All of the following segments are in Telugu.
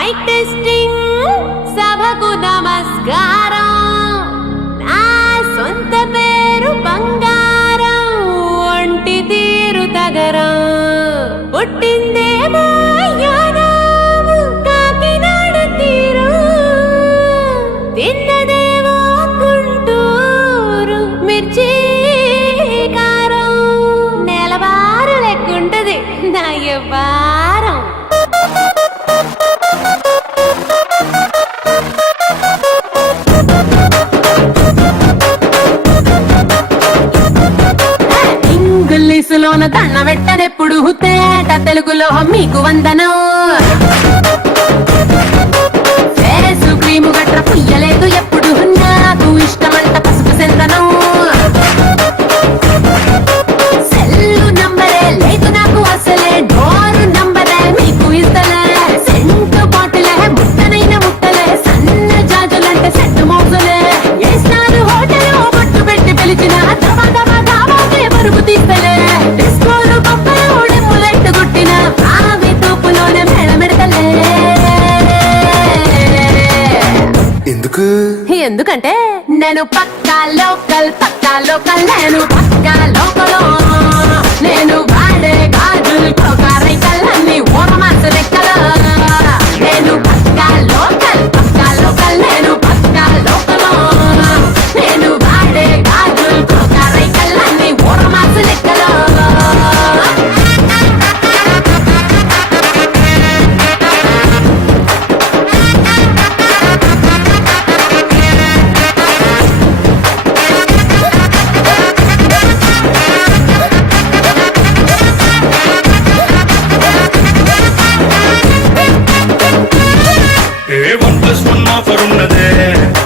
మైక్ టెస్టింగ్ సభకు నమస్కారం నా సొంత పేరు బంగారం ఒంటి తీరు తగరం పుట్టిందేమో యానాము కాకినాడ తీరు తిన్నదేమో గుంటూరు మిర్చి కారం నెలవారు లెక్కుంటది నా యవ్వారం ఇంగ్లీషులోన దండ పెట్టనెప్పుడు తేట తెలుగులో మీకు వందనం ఫేసు క్రీము గట్ర పుయ్యలేదు ఎప్పుడు నాకు ఇష్టమంట పసుపు సెందనం సెల్లు నంబరే లేదు నాకు అసలే డోరు నంబరే మీకు ఇస్తలే సెంటు బాటిలే ముట్టనైన ముట్టలే సన్న జాజులంటే సెట్టు మోజులే వేసినారు హోటల్ బొట్టు పెట్టి పిలిచిన దమా దమా దావాకే పరుగు తీస్తలే డిస్కోలు బొమ్మలు డెమ్ములెట్టు గుట్టిన ఆమె తూపులోనే మేళమెడతలే ఎందుకంటే నేను పక్కా లోకల్ నేను పక్కా లోకలో నేను వాడే గాజులు కోకారైకల్లన్నీ ఓరమాస లెక్కలో నేను పక్కా లోకల్ నేను పక్కా లోకలో నేను వాడే గాజులు కోకారైకల్లన్నీ ఓరమాస లెక్కలో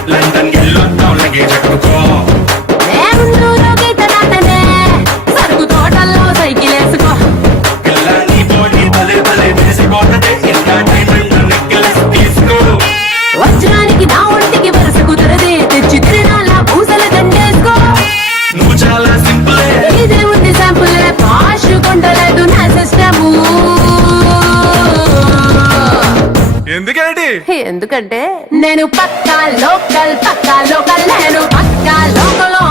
లండన్ ఎల్లో టౌన్ లగేజ్ ఎక్కుకో సరుకు తోటల్లో సైకిల్ వేసుకో పిల్ల నీ బాడీ భలే భలే వేసిపోతదే ఇంకా డైమండ్ నెక్లెస్ తీసుకో వజ్రానికి నా ఒంటికి వరుస కుదరదే తెచ్చి తిరణాల పూసల దండేసుకో నువ్వు చాలా సింపుల్ ఇదే ఉంది శాంపుల్ పాష్ కొండలేదు నా సిస్టము ఎందుకంటే నేను పక్కా లోకల్ నేను పక్కా లోకలో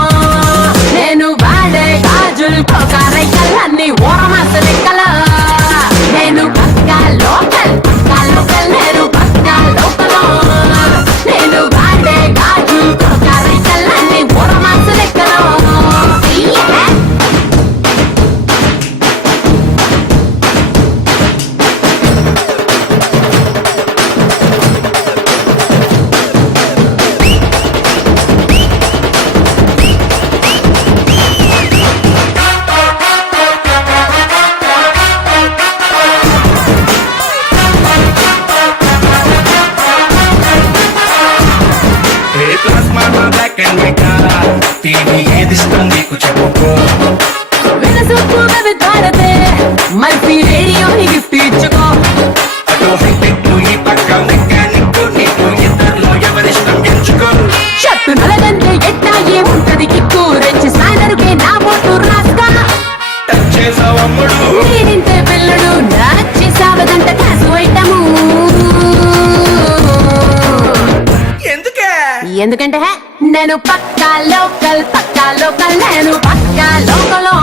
నేను వాడే గాజులు కోకారైకల్లన్నీ ఓరమాస లెక్కల నేను పక్కా లోకల్ నేను పక్కా లోకలో నేను వాడే గాజులు కోకారైకల్లన్నీ ఓరమాస లెక్కలో బ్లాక్ అండ్ వైట్ టీవీ ఏది ఇష్టం నీకు చెప్పుకో వినసొప్పు భారతే మల్టీ రేడియోని గిఫ్ట్ ఇచ్చుకో అటు హైటెక్ ఈ పక్క మెకానిక్ నీకు ఇద్దరిలో ఎవరిష్టం ఎంచుకో షర్టు నలగంటే ఎట్టా ఏముంటది కిక్కు రెచ్చి స్నానరుకే నా బొట్టు రాస్కా టచ్ చేసావు అమ్ముడు నేనింతే పిల్లడు నచ్చి సావదంట క్యాసు ఐటము ఎందుకంటే నేను పక్కా లోకల్ నేను పక్కా లోకలో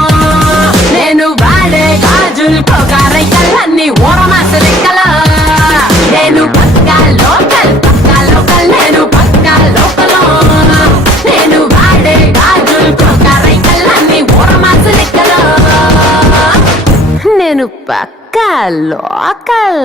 నేను వాడే గాజులు కోకారైకల్లన్నీ ఓరమాస లెక్కల నేను పక్కా లోకల్ నేను పక్కా లోకలో నేను వాడే గాజులు కోకారైకల్లన్నీ ఓరమాస లెక్కల నేను పక్కా లోకల్